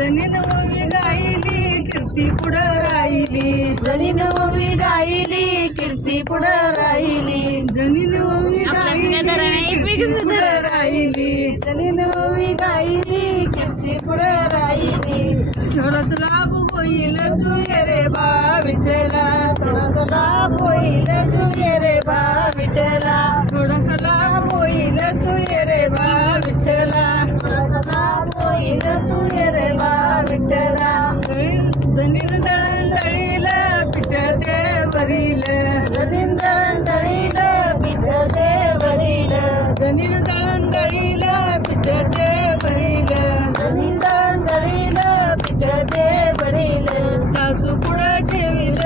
जणी नववी गायली कीर्ती पुढं राहिली, जणी नववी गायली कीर्ती पुढं राहिली, जणी नववी गायली कीर्ती पुढं राहिली, जणी नववी गायली कीर्ती पुढं राहिली। थोडाच लाभ होईल तू ये रे बा विठ्ठला, थोडासा लाभ होईल तू ये रे बा विठ्ठला, थोडासा लाभ होईल तू ये रे बा विठ्ठला, थोडासा लाभ होईल तू ये रे बा विठ्ठला। जनीन दळण दळील पिठाचे भरील, जनीन दळण दळील पिठाचे भरील, जनीन दळण दळील पिठाचे भरील, जनीन दळण दळील पिठाचे भरील। सासू पुढं ठेवील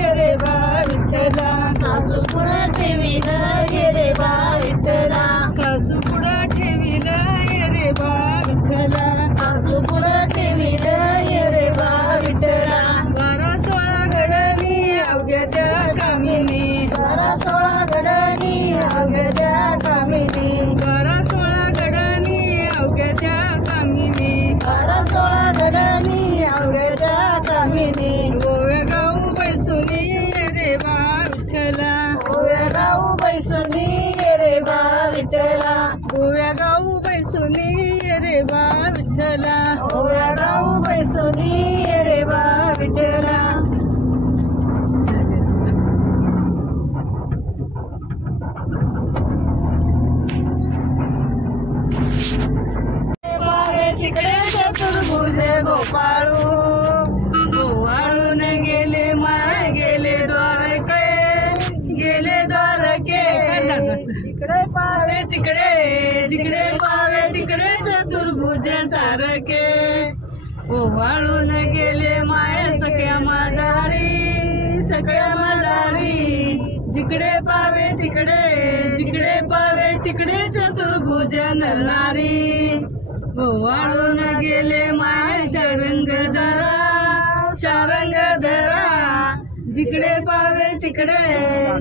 ये रे बा विठ्ठला, सासू पुढं ठेवील ये रे बा विठ्ठला, सासू पुढं ठेवील ये रे बा विठ्ठला, सासू पुढं ठेवील ये रे बा विठ्ठला। 12-16 घडणी अवघ्याच्या कामिनी, 12-16 घडणी अवघ्याच्या कामिनी, 12-16 घडणी अवघ्याच्या कामिनी, 12-16 घडणी अवघ्याच्या कामिनी। गोव्या गाऊ बैसुनी ये रे बा विठ्ठला, गोव्या गाऊ बैसुनी ये रे बा विठ्ठला, गोव्या गाऊ बैसुनी ये रे बा विठ्ठला, गोव्या गाऊ बैसुनी ये रे बा विठ्ठला। पावे तिकडे चतुर्भुज गोपाळू, गोवाळून गेले माय गेले द्वारके, गेले द्वारके, तिकडे पावे तिकडे जिकडे पावे तिकडे चतुर्भुज सारखे, ओवाळून गेले माय सख्या मादारी, सगळ्या मादारी, जिकडे पावे तिकडे, जिकडे पावे तिकडे चतुर्भुज नरनारी, ओवाळून गेले माय शारंग जरा, शारंग धरा, जिकडे पावे तिकडे,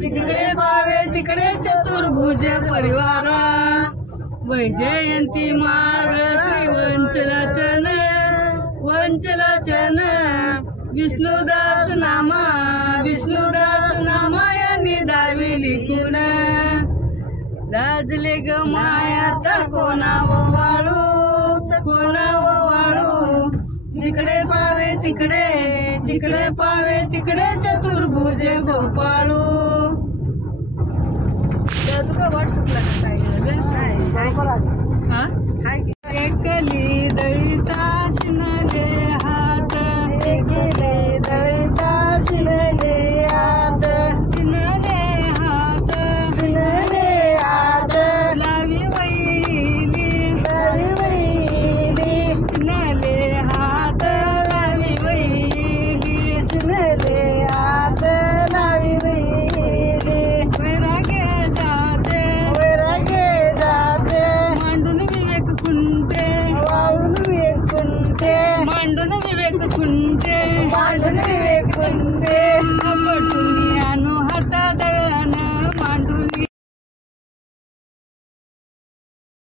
जिकडे पावे तिकडे चतुर्भुज परिवारा, वैजयंती माळ श्री वंचलाचन, वंचलाचन, विष्णुदास नामा, विष्णुदास नामा यांनी दाविली गुण, लाजले ग माया कोणाव वाळू, कोणाव वाळू, जिकडे पावे तिकडे, जिकडे पावे तिकडे चतुर्भुज गोपाळू। तुका व्हॉट्सअपला काय झालं हा एकली दळीता शिनले हात, गेले दळीता शिनले हात, शिनले हात, शिनले हात, लावी वैली, लावी वैली, शिनले हात लावी वैली, शिनले हात लावी वैली, वैरागे जाते, वैरागे जाते, मांडून विवेक खुंटे, वाहून विवेक खुंटे, मांडून विवेक खुंटे, मांडून विवेक खुंटे,